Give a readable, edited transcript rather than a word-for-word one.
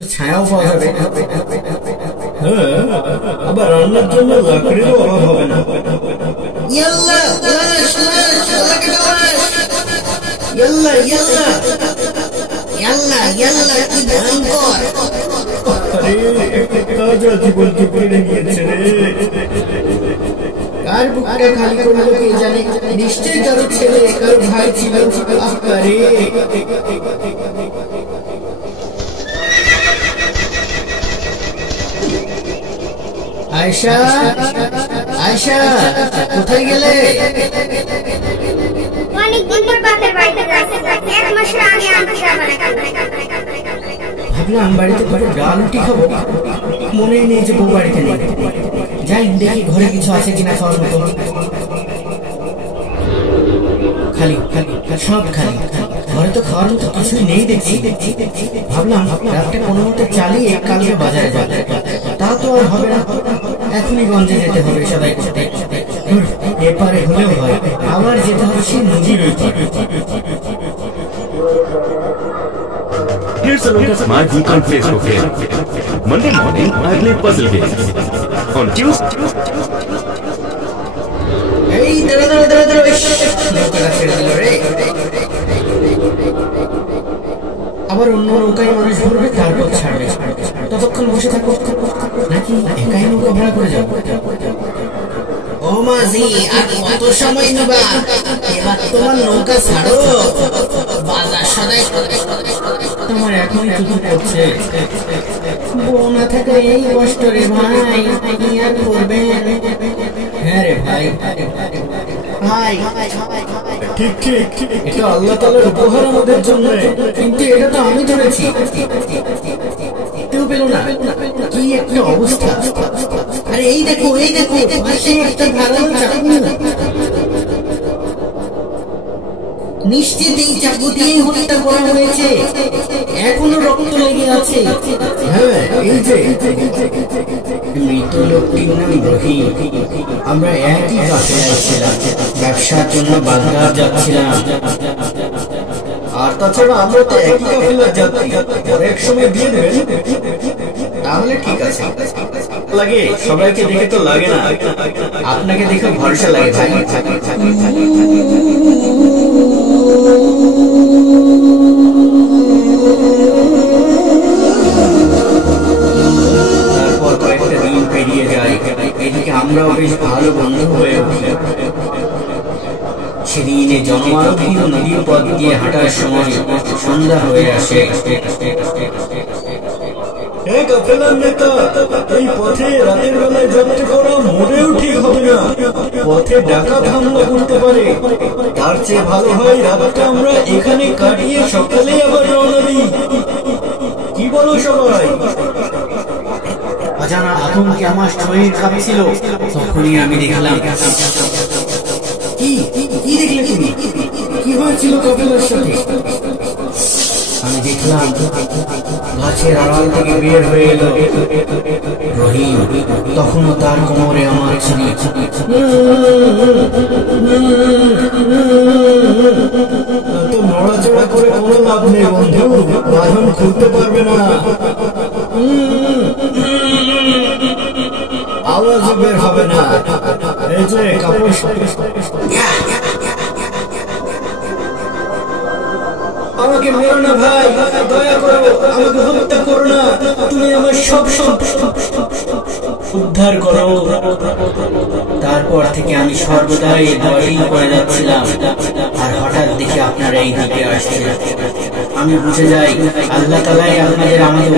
ছায়াও পাওয়া যাবে। হ্যাঁ, আবার রান্নার জন্য লাকড়িরও অভাব হবে না। ইয়াল্লা লাশ লাশ লাকড়ি লাশ, ইয়াল্লা ইয়াল্লা ইয়াল্লা ইয়াল্লা, কি ভয়ঙ্কর! আরে একটা তাজা জীবনকে কেড়ে নিয়েছে রে। কার বুকটা খালি করলো কে জানে, নিশ্চয়ই কারো ছেলে কারো ভাই ছিল। আরে আয়েশা, আয়েশা কোথায় গেলে? অনেকদিন পর বাপের বাড়িতে যাচ্ছি, 1 মাসের আগে আমি ভাবলাম বাড়িতে ঘরে ডাল রুটি খাবো, মনেই নেই যে বউ বাড়িতে নেই। যাই দেখি ঘরে কিছু আছে কিনা খাওয়ার মতো। খালি খালি সব খালি, ঘরে তো খাওয়ার মতো কিছুই নেই দেখছি। ভাবলাম রাতটা কোনো মতো চালিয়ে কালকে বাজারে যাবে, তা তো আর হবে না। এখনই গঞ্জে যেতে হবে সবাই সাথে, এপারে হলেও হয়, আবার যেতে হবে সেই নদীর ওই পারে। Here's a look at my week on Facebook here. Monday morning, I play puzzle games. On Tuesday, এই দাঁড়া দাঁড়া দাঁড়া দাঁড়া, নৌকাটা ছেড়ে দিল রে। আবার অন্য নৌকায় মানুষ ঘুরবে, তারপর ছাড়বে। ততক্ষণ বসে থাকো নাকি একাই নৌকা ভাড়া করে যাবো? ও মাঝি, আর কত সময় নিবা? এবার তোমার নৌকা ছাড়ো, বাজার সদাই তোমার এখনই কিছু করছে। বউ না থাকলে এই কষ্ট রে ভাই, কি আর করবে? হ্যাঁ রে ভাই, ভাই ঠিক ঠিক, এটা আল্লাহ তাআলার উপহার আমাদের জন্য, কিন্তু এটা তো আমি ধরেছি, কেউ পেল না। কি একটা অবস্থা! আরে এই দেখো এই দেখো, পাশে একটা ধারালো চাকু। নিশ্চিত এই চাকু দিয়েই হত্যা করা হয়েছে, এখনো রক্ত লেগে আছে। হ্যাঁ এই যে মৃত লোকটির নাম রহিম। আমরা একই কাফেলায় ছিলাম, ব্যবসার জন্য বাগদাদ যাচ্ছিলাম। আর তাছাড়া আমরা তো একই কাফেলার যাত্রী, এক সময় দিয়ে দেবেন। তাহলে ঠিক আছে। লাগে সবাইকে দেখে তো লাগে না, আপনাকে দেখে ভরসা লাগে ভাই। তারপর কয়েকটা দিন পেরিয়ে যায়, এদিকে আমরাও বেশ ভালো বন্ধু হয়ে উঠি। সেদিনে জনমানবহীন নদীর পথ দিয়ে হাঁটার সময় সন্ধ্যা হয়ে আসে। এই পথে রাতের বেলায় যাত্রা করা মোটেও ঠিক হবে না, পথে ডাকাত হামলা করতে পারে। তার চেয়ে ভালো হয় রাতটা আমরা এখানে কাটিয়ে সকালে আবার রওনা দিই। কি বলো সবাই? অজানা আতঙ্কে আমার শরীর কাঁপছিল। তখনই আমি দেখলাম। কি কি দেখলে তুমি? কি হয়েছিল কাফেলার সাথে? আমি দেখলাম গাছের আড়াল থেকে বের হয়ে এলো রহিম। তখনও তার কোমরে আমার ছবি। তো নড়াচড়া করে কোনো লাভ নেই বন্ধু, বাঁধন খুলতে পারবে না, আওয়াজও বের হবে না। এই যে কাপড়, আমাকে মেরো না ভাই, দয়া করো, আমাকে হত্যা করো না, তুমি আমার সব উদ্ধার করো। তারপর থেকে আমি সর্বদাই দোয়াই করে যাচ্ছিলাম, আর হঠাৎ দেখি আপনারা এই দিকে আসছে। আমি বুঝে যাই আল্লাহ তাআলাই আপনাদের আমাদের